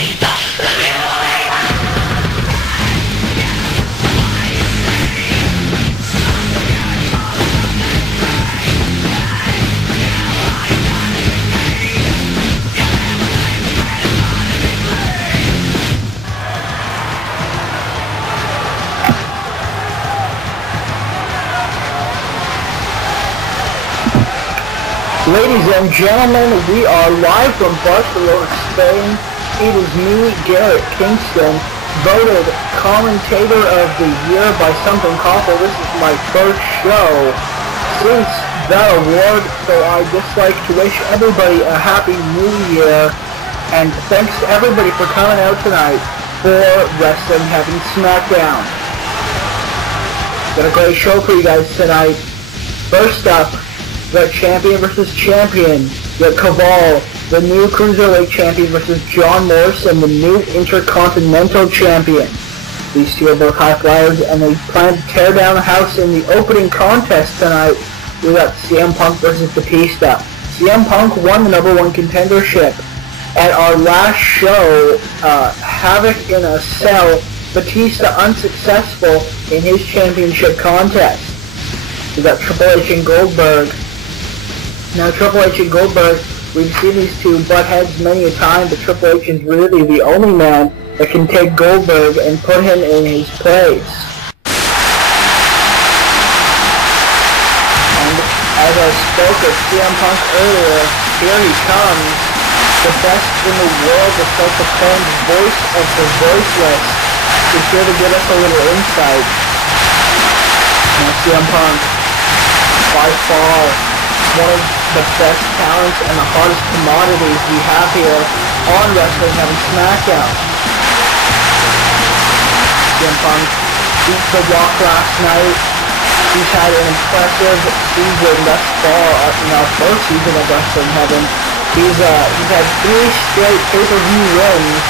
Ladies and gentlemen, we are live from Barcelona, Spain. It is me, Garrett Kingston, voted Commentator of the Year by Something Awful. This is my first show since that award, so I'd just like to wish everybody a happy new year, and thanks to everybody for coming out tonight for Wrestling Heaven SmackDown. Got a great show for you guys tonight. First up, the Champion versus Champion. You got Kaval, the new Cruiserweight Champion, versus John Morrison, the new Intercontinental Champion. These two are both high flyers, and they plan to tear down the house in the opening contest tonight. We got CM Punk versus Batista. CM Punk won the number one contendership. At our last show, Havoc in a Cell, Batista unsuccessful in his championship contest. We got Triple H and Goldberg. Now, Triple H and Goldberg, we've seen these two butt heads many a time, but Triple H is really the only man that can take Goldberg and put him in his place. And as I spoke of CM Punk earlier, here he comes, the best in the world, the self-proclaimed voice of the voiceless, is here to give us a little insight. Now, CM Punk, by far, one of the best talents and the hottest commodities we have here on Wrestling Heaven SmackDown. CM Punk beat The Rock last night. He's had an impressive season thus far in our first season of Wrestling Heaven. He's had 3 straight pay-per-view wins,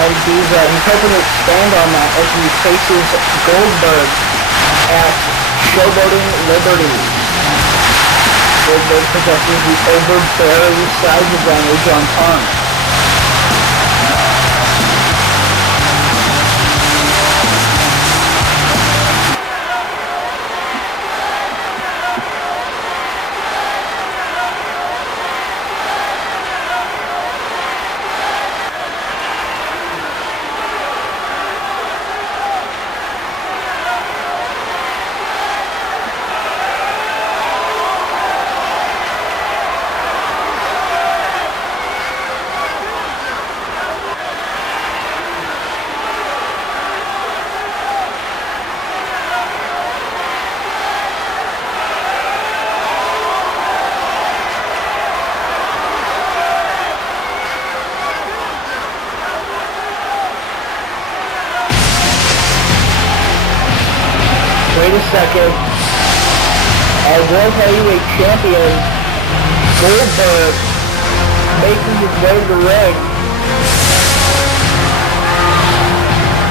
and he's hoping to expand on that as he faces Goldberg at Showboating Liberties. Goldberg possesses the overbearing side advantage on Punk. Wait a second. Our World Heavyweight Champion, Goldberg, making his way to the ring.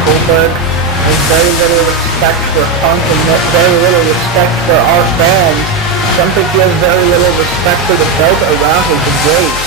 Goldberg has very little respect for Punk and very little respect for our fans. Something he has very little respect for the belt around his waist.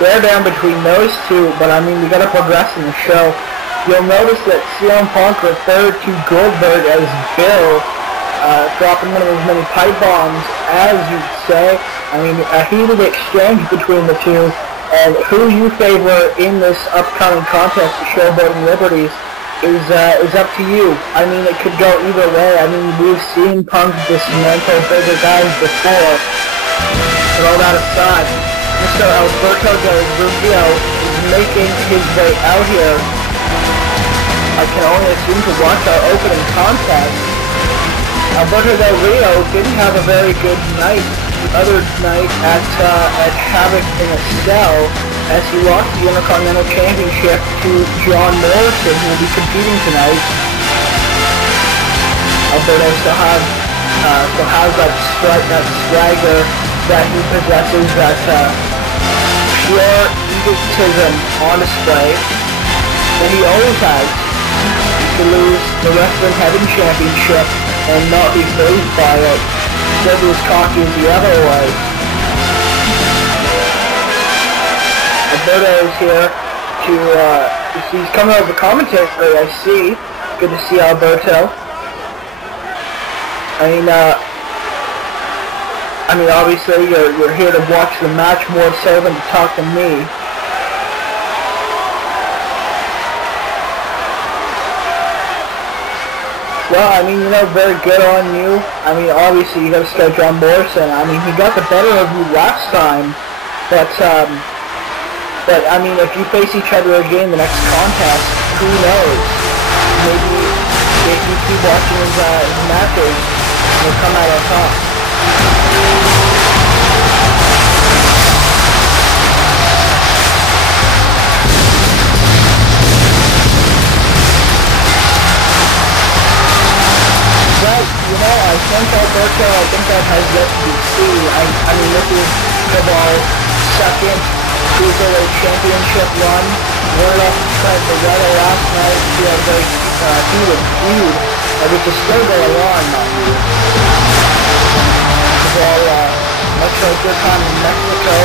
Stare down between those two, but I mean, we gotta progress in the show. you'll notice that CM Punk referred to Goldberg as Bill, dropping one of as many pipe bombs as you'd say. I mean, a heated exchange between the two, and who you favor in this upcoming contest, the Showboating Liberties, is up to you. I mean, it could go either way. I mean, we've seen Punk dismantle bigger guys before. But all that aside, Mr. Alberto Del Rio is making his way out here. I can only assume to watch our opening contest. Alberto Del Rio didn't have a very good night the other night at Havoc In A Cell, as he lost the Intercontinental Championship to John Morrison, who will be competing tonight. Alberto still has that swagger that he possesses, that pure egotism on display that he always has, to lose the Wrestling Heaven Championship and not be phased by it, still be as cocky as he ever was. Alberto is here to, he's coming over the commentary, I see. Good to see Alberto. I mean, obviously, you're here to watch the match more so than to talk to me. Well, I mean, you know, very good on you. I mean, obviously, you got to start John Morrison. I mean, he got the better of you last time, but I mean, if you face each other again the next contest, who knows? Maybe if you keep watching his matches, he'll come out on top. Well, you know, I think Alberto, that has yet to be seen. I mean, this is Kaval's second Cruiserweight Championship run. Word off the weather last night, he had a very heated feud, which is still going on, mind you. Kaval, much like good time in Mexico,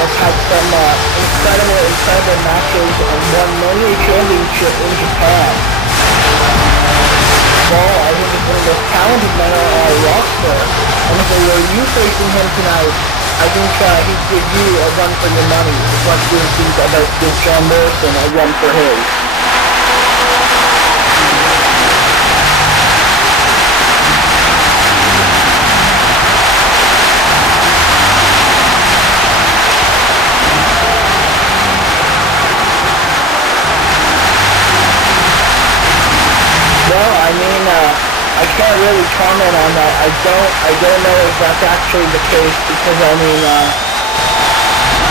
has had some incredible matches and won many a championship in Japan. I think he's one of the most talented men on our roster, and if they were you facing him tonight, I think he'd give you a run for your money, as much as he's about to give John Morrison a run for his. Well, I mean, I can't really comment on that. I don't know if that's actually the case, because I mean,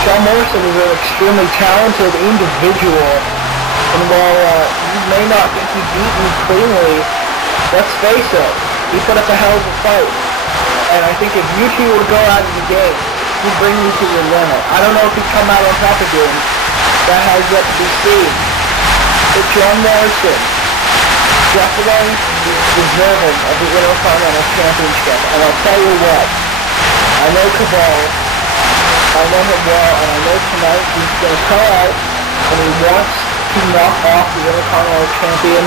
John Morrison is an extremely talented individual, and while you may not think he beat me cleanly, let's face it, he put up a hell of a fight, and I think if you two were to go out of the game, he'd bring you to your limit. I don't know if he'd come out on top again. That has yet to be seen. But John Morrison definitely deserving of the Intercontinental Championship, and I'll tell you what, I know Kaval, I know him well, and I know tonight he's going to come out and he wants to knock off the Intercontinental Champion,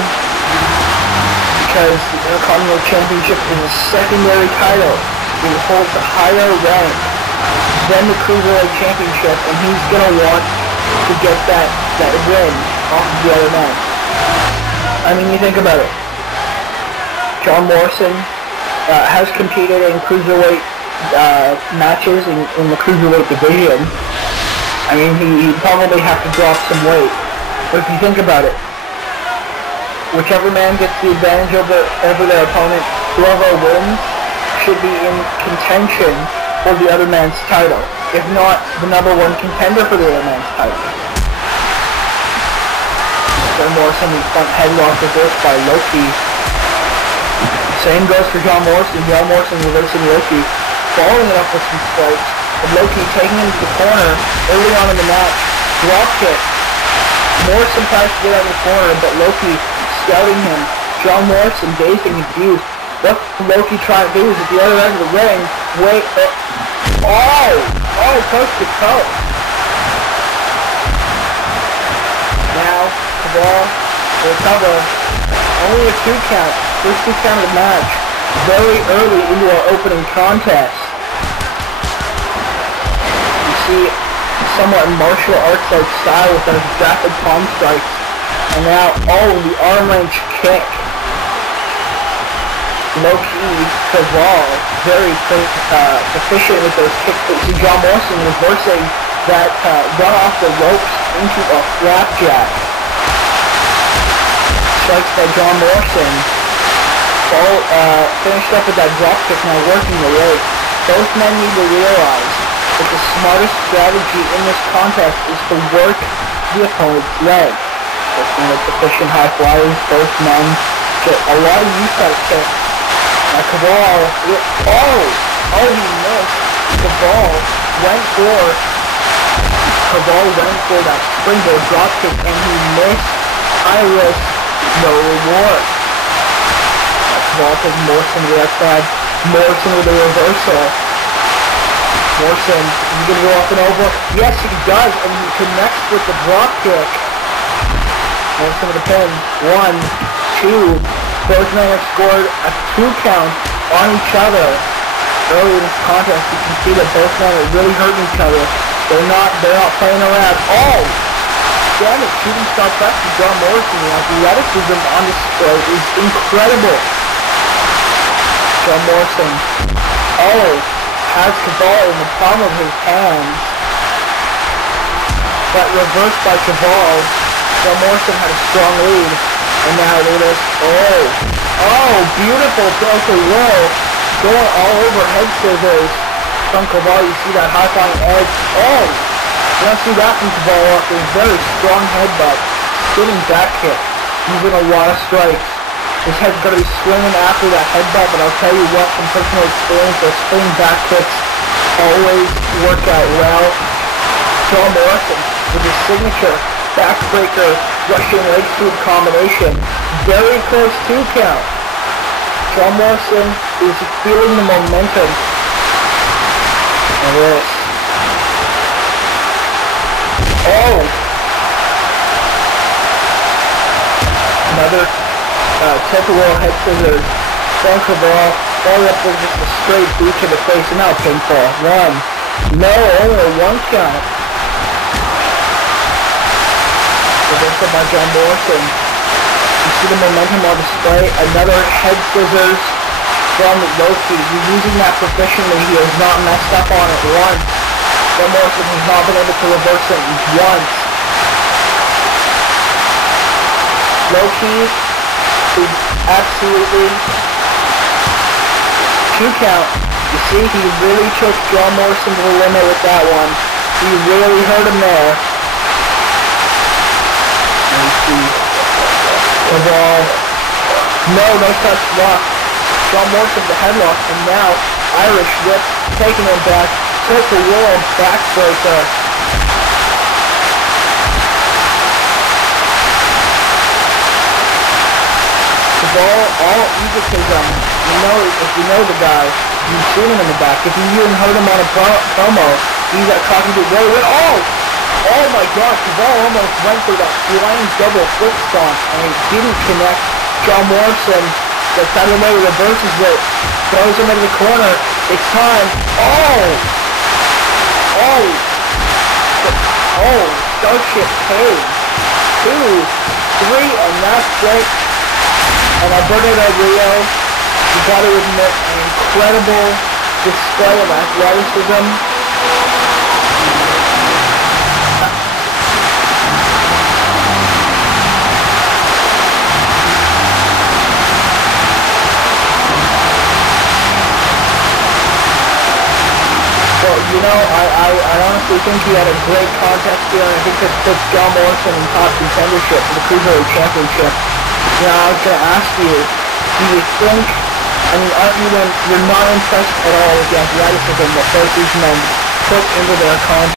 because the Intercontinental Championship is a secondary title. He holds a higher rank than the Cruiserweight Championship, and he's going to want to get that win off of the other man. I mean, you think about it. John Morrison has competed in Cruiserweight matches in the Cruiserweight division. I mean, he'd probably have to drop some weight. But if you think about it, whichever man gets the advantage over their opponent, whoever wins should be in contention for the other man's title. If not, the number one contender for the other man's title. John Morrison in front headlock reversed by Loki. Same goes for John Morrison. John Morrison reversing Loki, following it up with some strikes, and Loki taking him to the corner early on in the match. Drop kick. Morrison tries to get out of the corner, but Loki scouting him. John Morrison dazed and confused. What Loki trying to do is at the other end of the ring. Wait. Oh, coast to coast. Now, Kaval will cover. Only a 2 count. First 2 count of the match. Very early into our opening contest. You see somewhat martial arts-like style with those rapid palm strikes. And now, the arm wrench kick. Low-key, Kaval, very proficient with those kicks. But see John Morrison reversing that run off the ropes into a flapjack. Strikes by John Morrison. Finished up with that drop kick, now working the leg. Both men need to realize that the smartest strategy in this contest is to work the opponent's leg. Both men are proficient high flyers, both men get a lot of use out of kicks. Now Kaval, he missed. Kaval went for that springboard drop kick and he missed. High risk, no reward. Kaval takes Morrison to the outside. Morrison with a reversal. Morrison, is he going to go up and over? Yes, he does, and he connects with the drop kick. Morrison with a pin. 1, 2. Both men have scored a 2 count on each other. Early in this contest, you can see that both men are really hurting each other. They're not playing around. Damn it, shooting star press to John Morrison. The athleticism on display is incredible. John Morrison has Kaval in the palm of his hands. But reversed by Kaval. John Morrison had a strong lead. And now look at this. Beautiful broken roll. Going all over head scissors from Kaval. You see that high-flying edge. You don't see that from Kaval after a very strong headbutt. Spinning back kick. Using a lot of strikes. His head's going to be swinging after that headbutt, but I'll tell you what, from personal experience, those spinning back kicks always work out well. John Morrison with his signature backbreaker Russian leg sweep combination. Very close 2 count. John Morrison is feeling the momentum. And this. Another tilt-a-whirl head scissors. From Kaval, all up with just a straight boot to the face, and now pinfall. 1. No, only a 1 count. Reversal by John Morrison. You see the momentum on display. Another head scissors from Loki. He's using that proficiently. He has not messed up on it once. John Morrison has not been able to reverse it once. Loki is absolutely 2 count. You see, he really took John Morrison to the limit with that one. He really hurt him there. And you see Kaval. No such luck. John Morrison the headlock, and now Irish whip taking him back. Tilt-a-whirl backbreaker. All egotism. If you know the guy, you've seen him in the back. If you even heard him on a promo, he's that cocky dude. Oh my God, Kaval almost went for that flying double foot stomp, and he didn't connect. John Morrison gets out of the way, reverses it, throws him into the corner. It's time. Starship Cage. 2, 3, and that's it. And Alberto Del Rio, you gotta admit, an incredible display of athleticism. I honestly think he had a great contest here, and I think this puts John Morrison in top contendership for the Cruiserweight Championship. I was going to ask you, do you think, you're not impressed at all with the athleticism that both these men put into their contest?